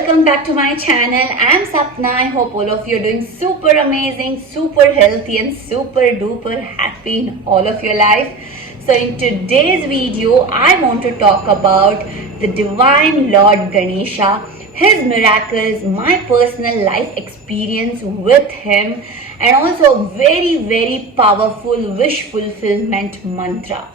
welcome back to my channel. I'm Sapna. I hope all of you are doing super amazing, super healthy and super duper happy in all of your life. So in today's video, I want to talk about the Divine Lord Ganesha, his miracles, my personal life experience with him, and also very powerful wish fulfillment mantra,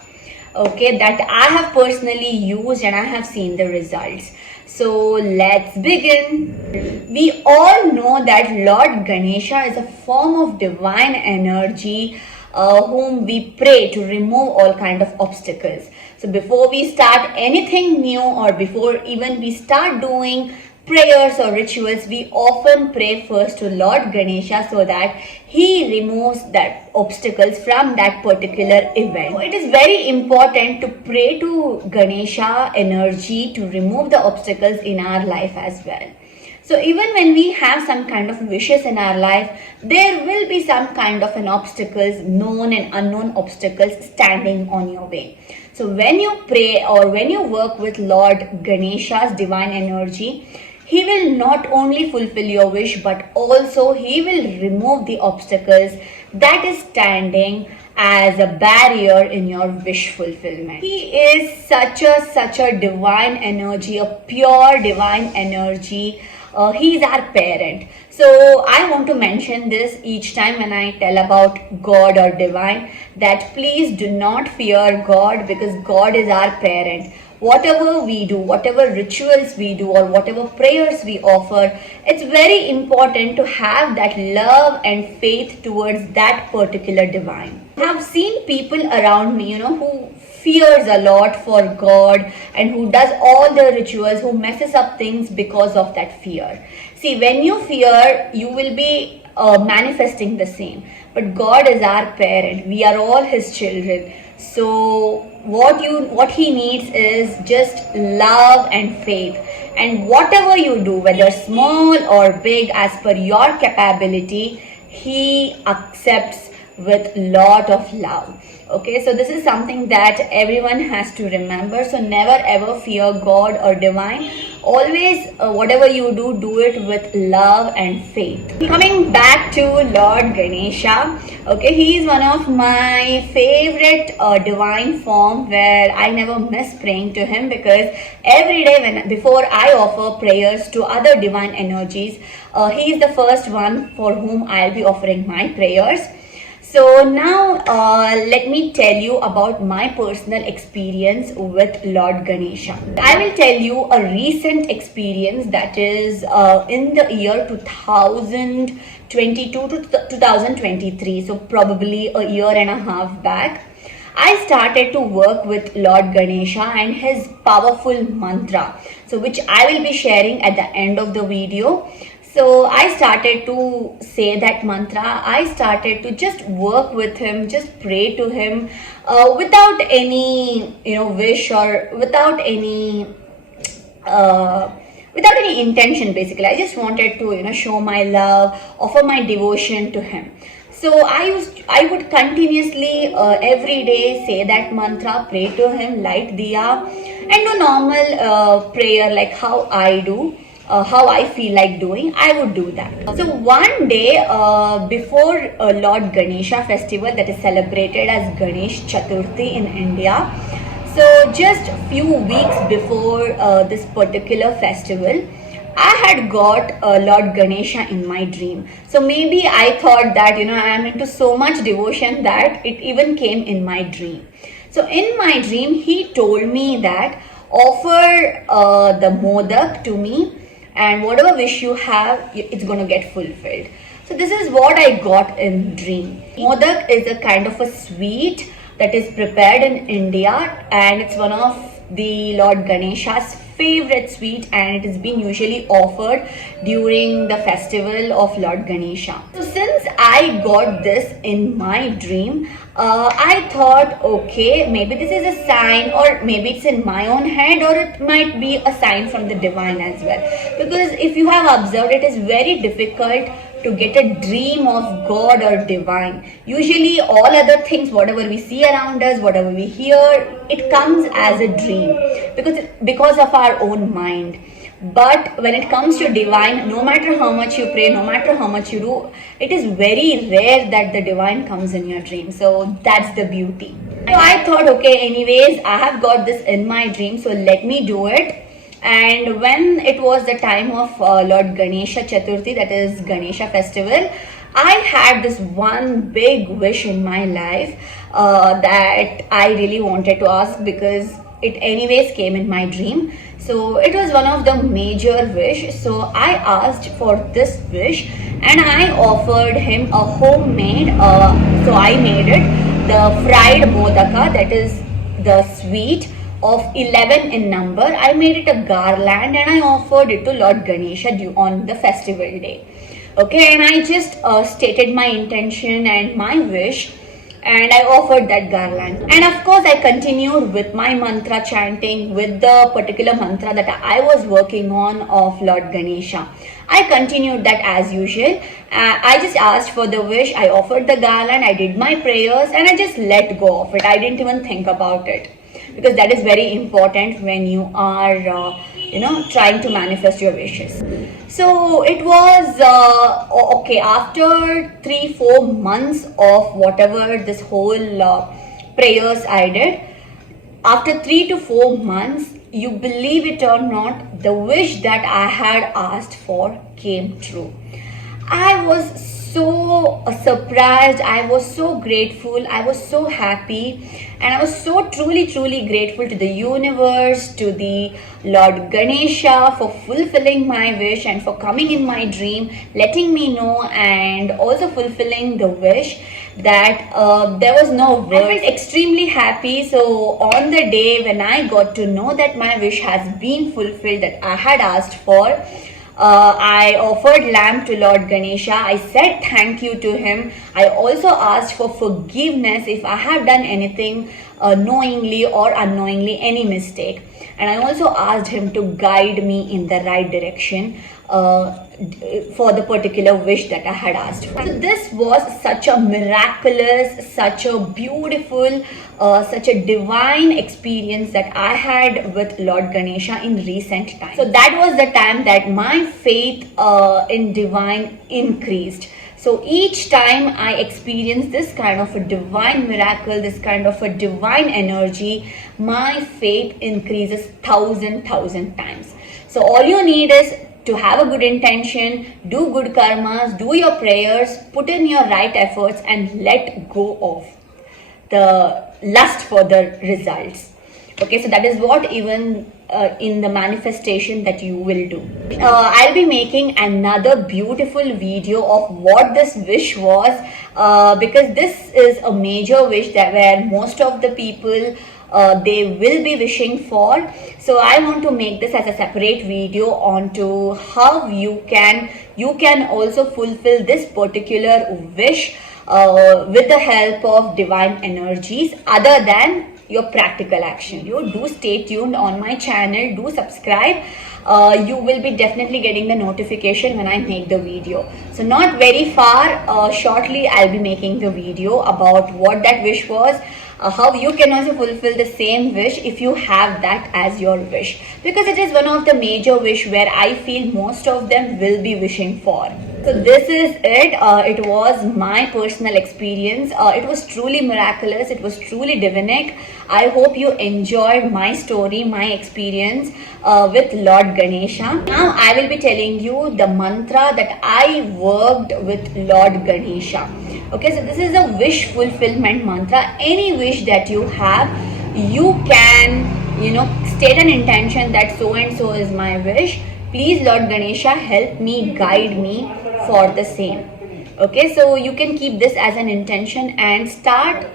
okay, that I have personally used and I have seen the results. So let's begin. We all know that Lord Ganesha is a form of divine energy whom we pray to remove all kind of obstacles. So before we start anything new or before even we start doing prayers or rituals, we often pray first to Lord Ganesha so that he removes that obstacles from that particular event. So it is very important to pray to Ganesha energy to remove the obstacles in our life as well. So even when we have some kind of wishes in our life, there will be some kind of an obstacles, known and unknown obstacles standing on your way. So when you pray or when you work with Lord Ganesha's divine energy, he will not only fulfill your wish, but also he will remove the obstacles that is standing as a barrier in your wish fulfillment. He is such a divine energy, a pure divine energy. He is our parent. So I want to mention this each time when I tell about God or divine, that please do not fear God, because God is our parent. Whatever we do, whatever rituals we do, or whatever prayers we offer, it's very important to have that love and faith towards that particular divine. I have seen people around me, who fears a lot for God and who does all the rituals, who messes up things because of that fear. See, when you fear, you will be manifesting the same. But God is our parent. We are all his children. So what he needs is just love and faith. And whatever you do, whether small or big, as per your capability, he accepts with lot of love. Okay, so this is something that everyone has to remember. So never ever fear God or divine. Always, whatever you do, do it with love and faith. Coming back to Lord Ganesha, okay, he is one of my favorite divine form, where I never miss praying to him, because every day before I offer prayers to other divine energies, he is the first one for whom I'll be offering my prayers. So now let me tell you about my personal experience with Lord Ganesha. I will tell you a recent experience, that is in the year 2022 to 2023, so probably a year and a half back. I started to work with Lord Ganesha and his powerful mantra, so which I will be sharing at the end of the video. So I started to say that mantra. I started to just work with him, just pray to him without any wish, or without any intention. Basically, I just wanted to show my love, offer my devotion to him. So I would continuously every day say that mantra, pray to him, light diya, and do normal prayer like how I do. How I feel like doing, I would do that. So one day before Lord Ganesha festival, that is celebrated as Ganesh Chaturthi in India, so just few weeks before this particular festival, I had got Lord Ganesha in my dream. So maybe I thought that I am into so much devotion that it even came in my dream. So in my dream, he told me that offer the modak to me, and whatever wish you have, it's going to get fulfilled. So this is what I got in dream. Modak is a kind of a sweet that is prepared in India, and it's one of the Lord Ganesha's favorite sweet, and it has been usually offered during the festival of Lord Ganesha. So since I got this in my dream, I thought, okay, maybe this is a sign, or maybe it's in my own head, or it might be a sign from the divine as well. Because if you have observed, it is very difficult to get a dream of God or divine. Usually all other things, whatever we see around us, whatever we hear, it comes as a dream because of our own mind. But when it comes to divine, no matter how much you pray, no matter how much you do, it is very rare that the divine comes in your dream. So that's the beauty. So I thought, okay, anyways, I have got this in my dream, so let me do it. And when it was the time of Lord Ganesha Chaturthi, that is Ganesha festival, I had this one big wish in my life that I really wanted to ask, because it anyways came in my dream. So it was one of the major wish. So I asked for this wish and I offered him a homemade, so I made it, the fried modaka, that is the sweet of 11 in number. I made it a garland and I offered it to Lord Ganesha on the festival day. Okay, and I just stated my intention and my wish, and I offered that garland. And of course, I continued with my mantra chanting with the particular mantra that I was working on of Lord Ganesha. I continued that as usual. I just asked for the wish, I offered the garland, I did my prayers, and I just let go of it. I didn't even think about it, because that is very important when you are trying to manifest your wishes. So it was okay, after 3-4 months of whatever this whole prayers I did, after 3 to 4 months, you believe it or not, the wish that I had asked for came true. I was so surprised, I was so grateful, I was so happy, and I was so truly grateful to the universe, to the Lord Ganesha for fulfilling my wish and for coming in my dream, letting me know, and also fulfilling the wish that there was no word. I felt extremely happy. So on the day when I got to know that my wish has been fulfilled, that I had asked for, I offered lamb to Lord Ganesha. I said thank you to him. I also asked for forgiveness if I have done anything knowingly or unknowingly, any mistake. And I also asked him to guide me in the right direction for the particular wish that I had asked for. So this was such a miraculous, such a beautiful, such a divine experience that I had with Lord Ganesha in recent times. So that was the time that my faith in divine increased. So each time I experience this kind of a divine miracle, this kind of a divine energy, my faith increases thousand times. So all you need is to have a good intention, do good karmas, do your prayers, put in your right efforts, and let go of the lust for the results. Okay, so that is what even in the manifestation that you will do. I'll be making another beautiful video of what this wish was, because this is a major wish that where most of the people they will be wishing for. So I want to make this as a separate video onto how you can also fulfill this particular wish with the help of divine energies, other than your practical action. You do stay tuned on my channel, do subscribe. You will be definitely getting the notification when I make the video. So not very far, shortly I'll be making the video about what that wish was, how you can also fulfill the same wish if you have that as your wish, because it is one of the major wish where I feel most of them will be wishing for. So this is it. It was my personal experience. It was truly miraculous. It was truly divinic. I hope you enjoyed my story, my experience with Lord Ganesha. Now I will be telling you the mantra that I worked with Lord Ganesha. Okay, so this is a wish fulfillment mantra. Any wish that you have, you can, state an intention that so and so is my wish. Please, Lord Ganesha, help me, guide me for the same. Okay, so you can keep this as an intention and start,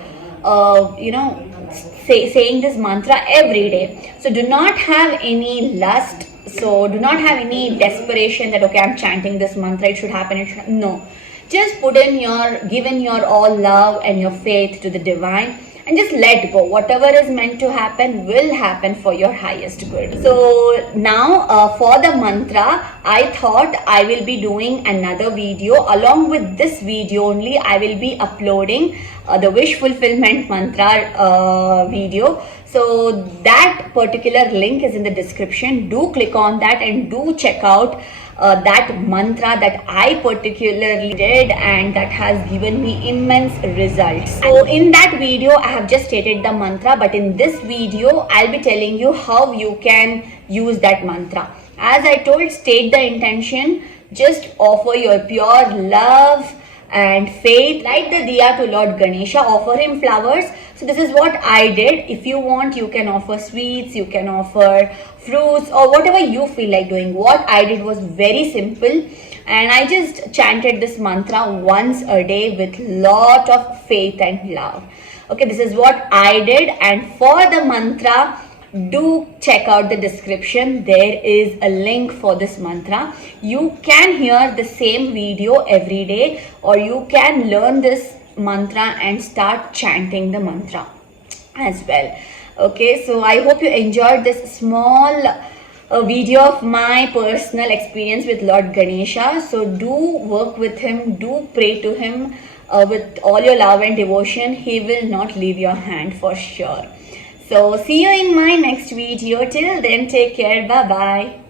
saying this mantra every day. So do not have any lust. So do not have any desperation that, okay, I'm chanting this mantra, it should happen, no. Just give in your all love and your faith to the divine, and just let go. Whatever is meant to happen will happen for your highest good. So now for the mantra, I thought I will be doing another video. Along with this video only, I will be uploading the wish fulfillment mantra video. So that particular link is in the description. Do click on that and do check out that mantra that I particularly did, and that has given me immense results. So in that video I have just stated the mantra, but in this video I'll be telling you how you can use that mantra. As I told, state the intention, just offer your pure love and faith, light the diya to Lord Ganesha, offer him flowers. So this is what I did. If you want, you can offer sweets, you can offer fruits, or whatever you feel like doing. What I did was very simple, and I just chanted this mantra once a day with lot of faith and love. Okay, this is what I did. And for the mantra, do check out the description. There is a link for this mantra. You can hear the same video every day, or you can learn this mantra and start chanting the mantra as well. Okay, so I hope you enjoyed this small video of my personal experience with Lord Ganesha. So do work with him, do pray to him with all your love and devotion. He will not leave your hand for sure. So see you in my next video. Till then, take care. Bye bye.